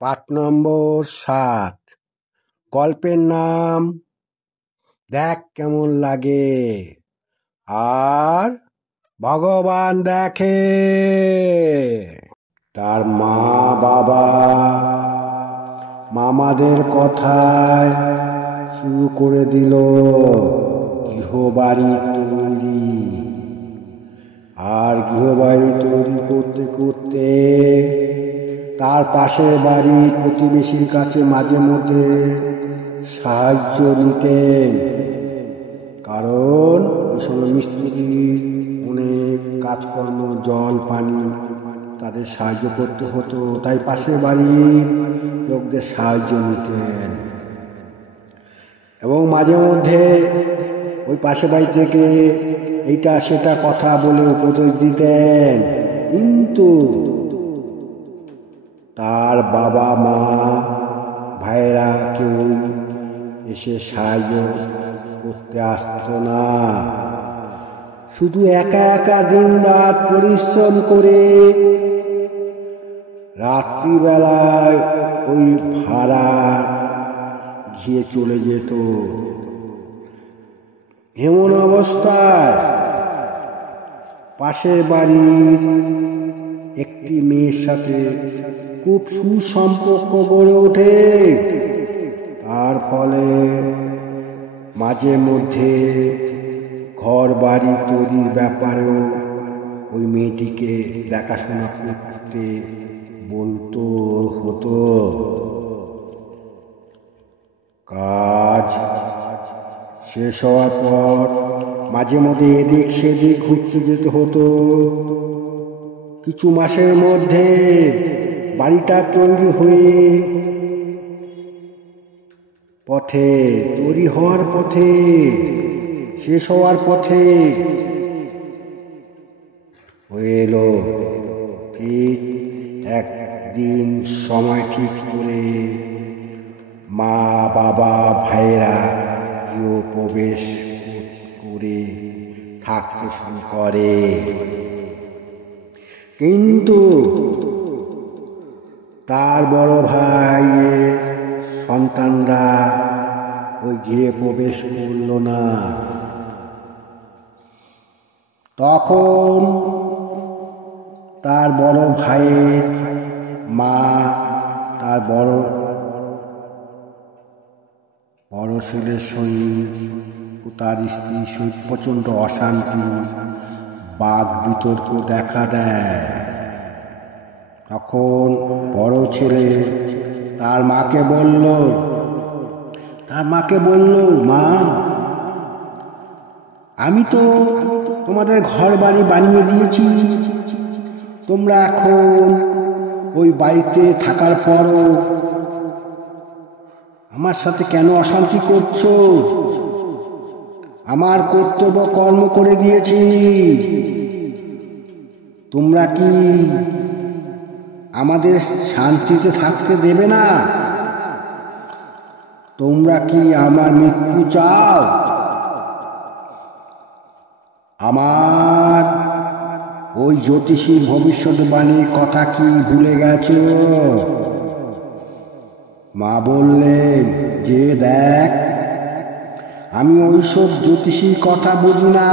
পাঠ নম্বর ৭। গল্পের নাম দেখ কেমন লাগে। আর ভগবান দেখে। তার মা বাবা মামাদের কথায় শুরু করে দিল গৃহবাড়ি তৈরি। আর গৃহবাড়ি তৈরি করতে করতে তার পাশের বাড়ি প্রতিবেশীর কাছে মাঝে মধ্যে সাহায্য নিতেন, কারণ ওই সময় মিস্ত্রির অনেক কাজকর্ম, জল পানি তাদের সাহায্য করতে হতো, তাই পাশের বাড়ির লোকদের সাহায্য নিতেন। এবং মাঝে মধ্যে ওই পাশের বাড়ি থেকে এইটা সেটা কথা বলে উপদেশ দিতেন, কিন্তু তার বাবা মা ভাইয়েরা কেউ এসে সাহায্য করতে আসতো না। শুধু একা একা দিন রাত পরিশ্রম করে রাত্রিবেলায় ওই ভাড়া গিয়ে চলে যেত। এমন অবস্থায় পাশের বাড়ির একটি মেয়ের সাথে খুব সুসম্পর্ক গড়ে ওঠে। তার ফলে মাঝে মধ্যে ঘর বাড়ি তৈরির ব্যাপারেও ওই মেয়েটিকে দেখাশোনা করতে বলতো হতো। কাজ শেষ হওয়ার পর মাঝে মধ্যে এদিক সেদিক ঘুরতে যেতে হতো। কিছু মাসের মধ্যে বাড়িটা তৈরি হওয়ার পথে শেষ হওয়ার পথে হয়ে এলো। ঠিক একদিন সময় ঠিক করে মা বাবা ভাইয়েরা গৃহপ্রবেশ করে থাকতে শুরু করে। কিন্তু তার বড় ভাইয়ের সন্তানরা ওই গৃহে প্রবেশ করল না। তখন তার বড় ভাইয়ের মা তার বড় ছেলের সহিত ও তার স্ত্রীর সহিত প্রচণ্ড অশান্তি, বাক বিতর্ক দেখা দেয়। তখন বড় ছেলে তার মাকে বলল, মা, আমি তো তোমাদের ঘর বাড়ি বানিয়ে দিয়েছি, তোমরা এখন ওই বাড়িতে থাকার পরও আমার সাথে কেন অশান্তি করছো? আমার কর্তব্য কর্ম করে দিয়েছি, তোমরা কি আমাদের শান্তিতে থাকতে দেবে না? তোমরা কি আমার মৃত্যু চাও? আমার ওই জ্যোতিষীর ভবিষ্যৎবাণীর কথা কি ভুলে গেছো? মা বললেন যে, দেখ, আমি ওইসব জ্যোতিষীর কথা বুঝি না।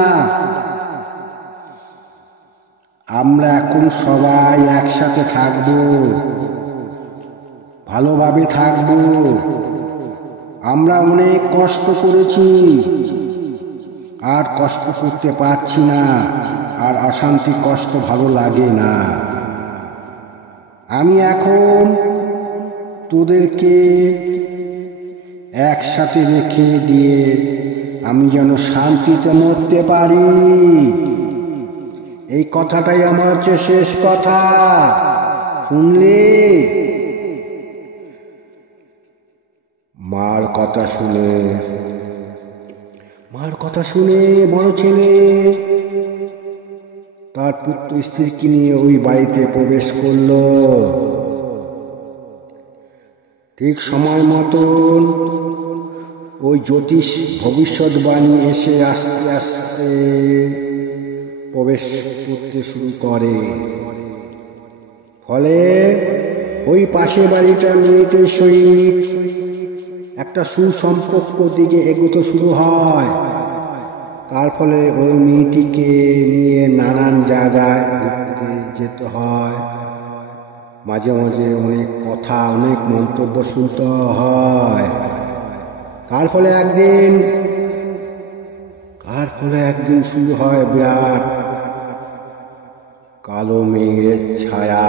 আমরা এখন সবাই একসাথে থাকব, ভালোভাবে থাকব। আমরা অনেক কষ্ট করেছি, আর কষ্ট করতে পারছি না, আর অশান্তি কষ্ট ভালো লাগে না। আমি এখন তোদেরকে একসাথে রেখে দিয়ে আমি যেন শান্তিতে মরতে পারি। এই কথাটাই আমার হচ্ছে শেষ কথা, শুনলি? মার কথা শুনে বড় ছেলে তার পুত্র স্ত্রীকে নিয়ে ওই বাড়িতে প্রবেশ করল। ঠিক সময় মতন ওই জ্যোতিষ ভবিষ্যৎবাণী এসে আস্তে আস্তে প্রবেশ করতে শুরু করে। ফলে ওই পাশে বাড়িটা মেয়েটির সহিত একটা সুসম্পর্ক দিকে এগোতে শুরু হয়। তার ফলে ওই মেয়েটিকে নিয়ে নানান জায়গায় ঘুরতে যেতে হয়। মাঝে মাঝে অনেক কথা, অনেক মন্তব্য শুনতে হয়। তার ফলে একদিন শুরু হয় বিরাট কালো মেঘের ছায়া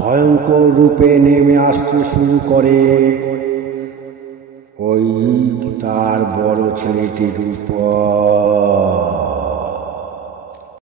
ভয়ঙ্কর রূপে নেমে আসতে শুরু করে ওই তার বড় ছেলেটির উপর।